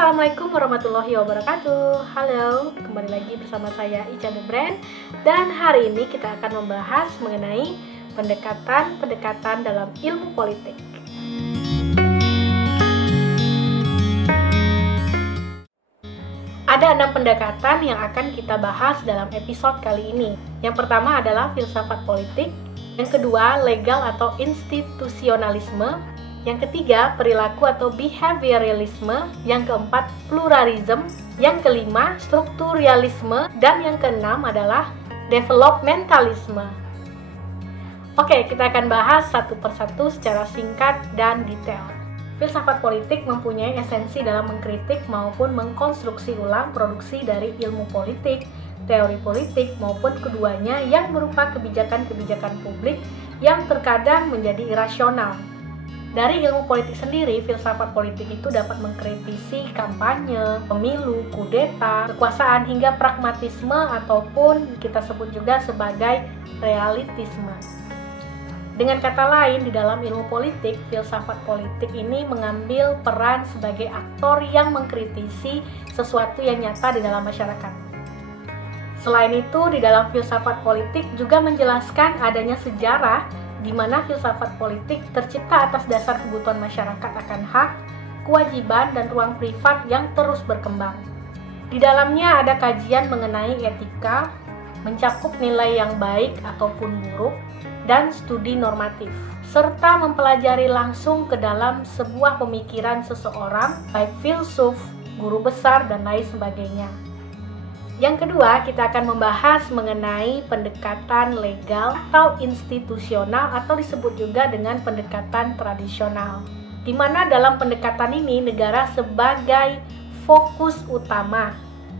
Assalamualaikum warahmatullahi wabarakatuh. Halo, kembali lagi bersama saya Ica The Brand. Dan hari ini kita akan membahas mengenai pendekatan dalam ilmu politik. Ada 6 pendekatan yang akan kita bahas dalam episode kali ini. Yang pertama adalah filsafat politik, yang kedua legal atau institusionalisme, yang ketiga, perilaku atau behavioralisme. Yang keempat, pluralism. Yang kelima, strukturalisme. Dan yang keenam adalah developmentalisme. Oke, kita akan bahas satu persatu secara singkat dan detail. Filsafat politik mempunyai esensi dalam mengkritik maupun mengkonstruksi ulang produksi dari ilmu politik, teori politik, maupun keduanya yang berupa kebijakan-kebijakan publik yang terkadang menjadi irasional. Dari ilmu politik sendiri, filsafat politik itu dapat mengkritisi kampanye, pemilu, kudeta, kekuasaan, hingga pragmatisme ataupun kita sebut juga sebagai realitisme. Dengan kata lain, di dalam ilmu politik, filsafat politik ini mengambil peran sebagai aktor yang mengkritisi sesuatu yang nyata di dalam masyarakat. Selain itu, di dalam filsafat politik juga menjelaskan adanya sejarah di mana filsafat politik tercipta atas dasar kebutuhan masyarakat akan hak, kewajiban, dan ruang privat yang terus berkembang. Di dalamnya ada kajian mengenai etika, mencakup nilai yang baik ataupun buruk, dan studi normatif, serta mempelajari langsung ke dalam sebuah pemikiran seseorang, baik filsuf, guru besar, dan lain sebagainya. Yang kedua, kita akan membahas mengenai pendekatan legal atau institusional atau disebut juga dengan pendekatan tradisional. Di mana dalam pendekatan ini negara sebagai fokus utama,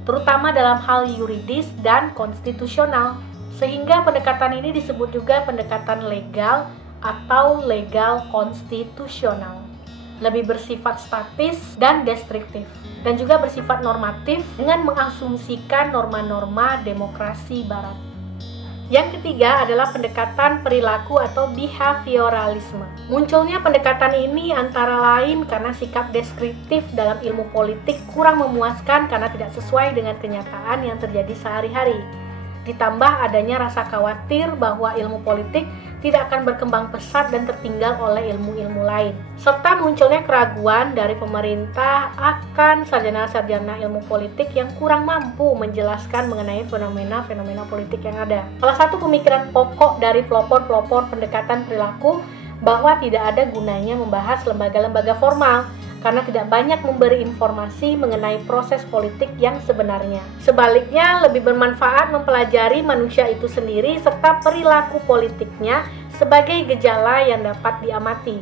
terutama dalam hal yuridis dan konstitusional. Sehingga pendekatan ini disebut juga pendekatan legal atau legal konstitusional. Lebih bersifat statis dan deskriptif, dan juga bersifat normatif dengan mengasumsikan norma-norma demokrasi barat. Yang ketiga adalah pendekatan perilaku atau behavioralisme. Munculnya pendekatan ini antara lain karena sikap deskriptif dalam ilmu politik kurang memuaskan karena tidak sesuai dengan kenyataan yang terjadi sehari-hari. Ditambah adanya rasa khawatir bahwa ilmu politik tidak akan berkembang pesat dan tertinggal oleh ilmu-ilmu lain. Serta munculnya keraguan dari pemerintah akan sarjana-sarjana ilmu politik yang kurang mampu menjelaskan mengenai fenomena-fenomena politik yang ada. Salah satu pemikiran pokok dari pelopor-pelopor pendekatan perilaku bahwa tidak ada gunanya membahas lembaga-lembaga formal karena tidak banyak memberi informasi mengenai proses politik yang sebenarnya. Sebaliknya, lebih bermanfaat mempelajari manusia itu sendiri serta perilaku politiknya sebagai gejala yang dapat diamati.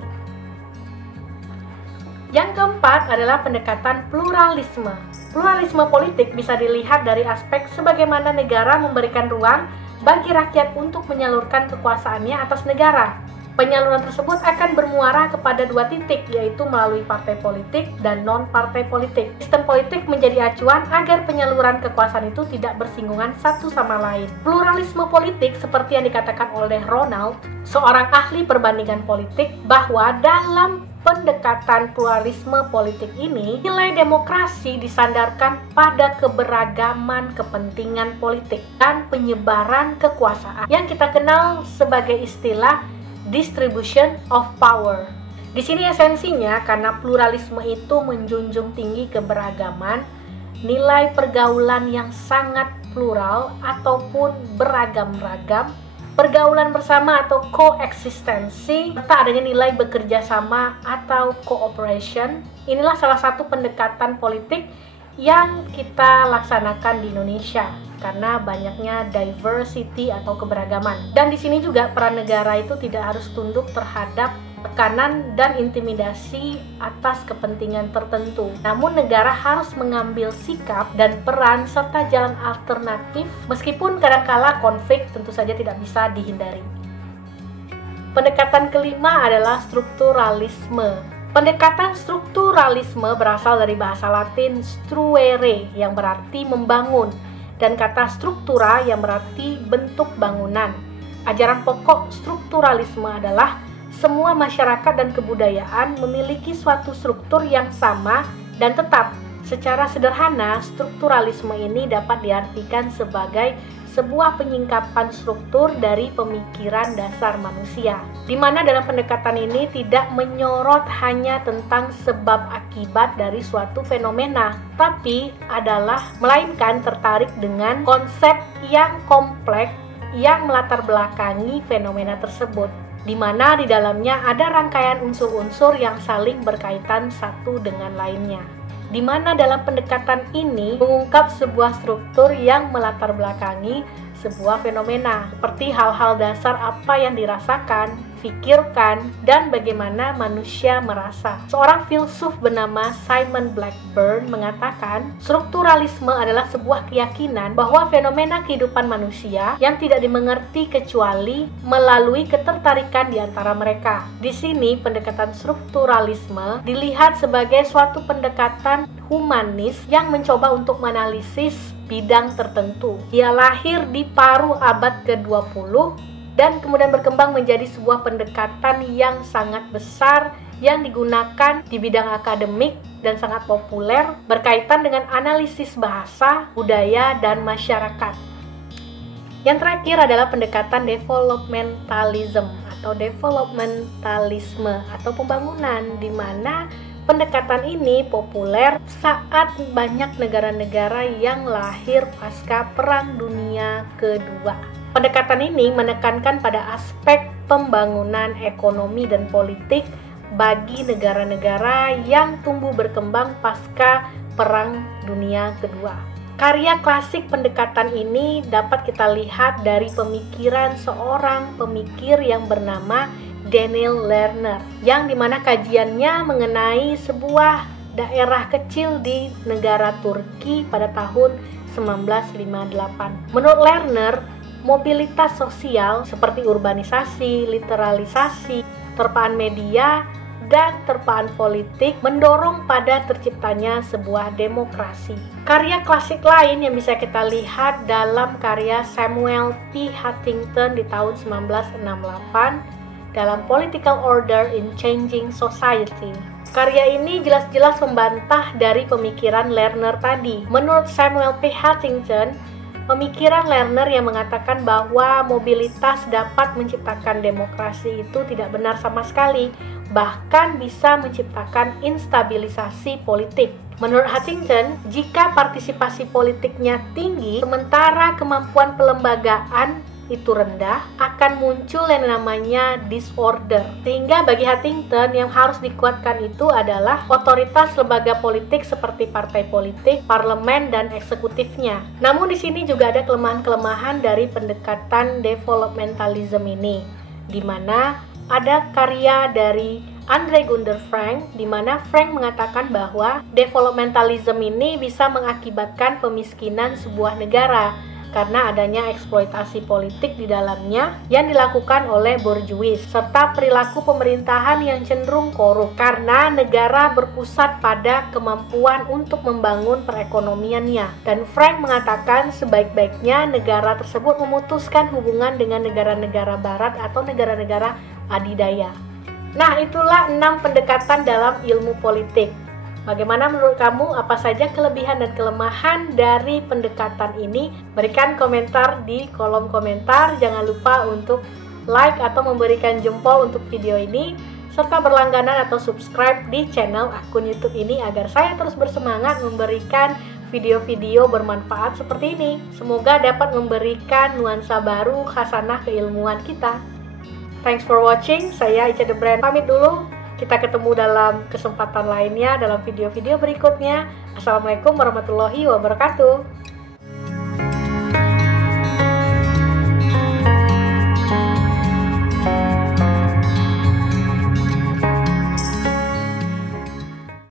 Yang keempat adalah pendekatan pluralisme. Pluralisme politik bisa dilihat dari aspek sebagaimana negara memberikan ruang bagi rakyat untuk menyalurkan kekuasaannya atas negara. Penyaluran tersebut akan bermuara kepada dua titik, yaitu melalui partai politik dan non-partai politik. Sistem politik menjadi acuan agar penyaluran kekuasaan itu tidak bersinggungan satu sama lain. Pluralisme politik seperti yang dikatakan oleh Ronald, seorang ahli perbandingan politik, bahwa dalam pendekatan pluralisme politik ini, nilai demokrasi disandarkan pada keberagaman kepentingan politik dan penyebaran kekuasaan yang kita kenal sebagai istilah distribution of power. Di sini esensinya karena pluralisme itu menjunjung tinggi keberagaman, nilai pergaulan yang sangat plural ataupun beragam-ragam, pergaulan bersama atau koeksistensi, serta adanya nilai bekerja sama atau cooperation. Inilah salah satu pendekatan politik yang kita laksanakan di Indonesia karena banyaknya diversity atau keberagaman. Dan di sini juga peran negara itu tidak harus tunduk terhadap tekanan dan intimidasi atas kepentingan tertentu. Namun negara harus mengambil sikap dan peran serta jalan alternatif meskipun kadangkala konflik tentu saja tidak bisa dihindari. Pendekatan kelima adalah strukturalisme. Pendekatan strukturalisme berasal dari bahasa Latin struere yang berarti membangun dan kata struktura yang berarti bentuk bangunan. Ajaran pokok strukturalisme adalah semua masyarakat dan kebudayaan memiliki suatu struktur yang sama dan tetap Secara sederhana, strukturalisme ini dapat diartikan sebagai sebuah penyingkapan struktur dari pemikiran dasar manusia, di mana dalam pendekatan ini tidak menyorot hanya tentang sebab akibat dari suatu fenomena, tapi melainkan tertarik dengan konsep yang kompleks yang melatar belakangi fenomena tersebut, di mana di dalamnya ada rangkaian unsur-unsur yang saling berkaitan satu dengan lainnya. Di mana dalam pendekatan ini mengungkap sebuah struktur yang melatar belakangi sebuah fenomena, seperti hal-hal dasar apa yang dirasakan, pikirkan, dan bagaimana manusia merasa. Seorang filsuf bernama Simon Blackburn mengatakan, strukturalisme adalah sebuah keyakinan bahwa fenomena kehidupan manusia yang tidak dimengerti kecuali melalui ketertarikan di antara mereka. Di sini, pendekatan strukturalisme dilihat sebagai suatu pendekatan humanis yang mencoba untuk menganalisis bidang tertentu. Ia lahir di paruh abad ke-20 dan kemudian berkembang menjadi sebuah pendekatan yang sangat besar yang digunakan di bidang akademik dan sangat populer berkaitan dengan analisis bahasa, budaya, dan masyarakat. Yang terakhir adalah pendekatan developmentalism atau developmentalisme atau pembangunan, di mana pendekatan ini populer saat banyak negara-negara yang lahir pasca Perang Dunia Kedua. Pendekatan ini menekankan pada aspek pembangunan ekonomi dan politik bagi negara-negara yang tumbuh berkembang pasca Perang Dunia Kedua. Karya klasik pendekatan ini dapat kita lihat dari pemikiran seorang pemikir yang bernama Daniel Lerner, yang dimana kajiannya mengenai sebuah daerah kecil di negara Turki pada tahun 1958. Menurut Lerner, mobilitas sosial seperti urbanisasi, literalisasi, terpaan media, dan terpaan politik mendorong pada terciptanya sebuah demokrasi. Karya klasik lain yang bisa kita lihat dalam karya Samuel P. Huntington di tahun 1968 dalam Political Order in Changing Society. Karya ini jelas-jelas membantah dari pemikiran Lerner tadi. Menurut Samuel P. Huntington, pemikiran Lerner yang mengatakan bahwa mobilitas dapat menciptakan demokrasi itu tidak benar sama sekali, bahkan bisa menciptakan instabilisasi politik. Menurut Huntington, jika partisipasi politiknya tinggi, sementara kemampuan pelembagaan itu rendah, akan muncul yang namanya disorder. Sehingga bagi Huntington yang harus dikuatkan itu adalah otoritas lembaga politik seperti partai politik, parlemen, dan eksekutifnya. Namun di sini juga ada kelemahan-kelemahan dari pendekatan developmentalism ini, di mana ada karya dari Andre Gunder Frank, di mana Frank mengatakan bahwa developmentalism ini bisa mengakibatkan pemiskinan sebuah negara karena adanya eksploitasi politik di dalamnya yang dilakukan oleh borjuis, serta perilaku pemerintahan yang cenderung korup karena negara berpusat pada kemampuan untuk membangun perekonomiannya. Dan Frank mengatakan sebaik-baiknya negara tersebut memutuskan hubungan dengan negara-negara barat atau negara-negara adidaya. Nah, itulah 6 pendekatan dalam ilmu politik. Bagaimana menurut kamu? Apa saja kelebihan dan kelemahan dari pendekatan ini? Berikan komentar di kolom komentar. Jangan lupa untuk like atau memberikan jempol untuk video ini, serta berlangganan atau subscribe di channel akun YouTube ini agar saya terus bersemangat memberikan video-video bermanfaat seperti ini. Semoga dapat memberikan nuansa baru khasanah keilmuan kita. Thanks for watching. Saya Ica The Brand pamit dulu. Kita ketemu dalam kesempatan lainnya dalam video-video berikutnya. Assalamualaikum warahmatullahi wabarakatuh.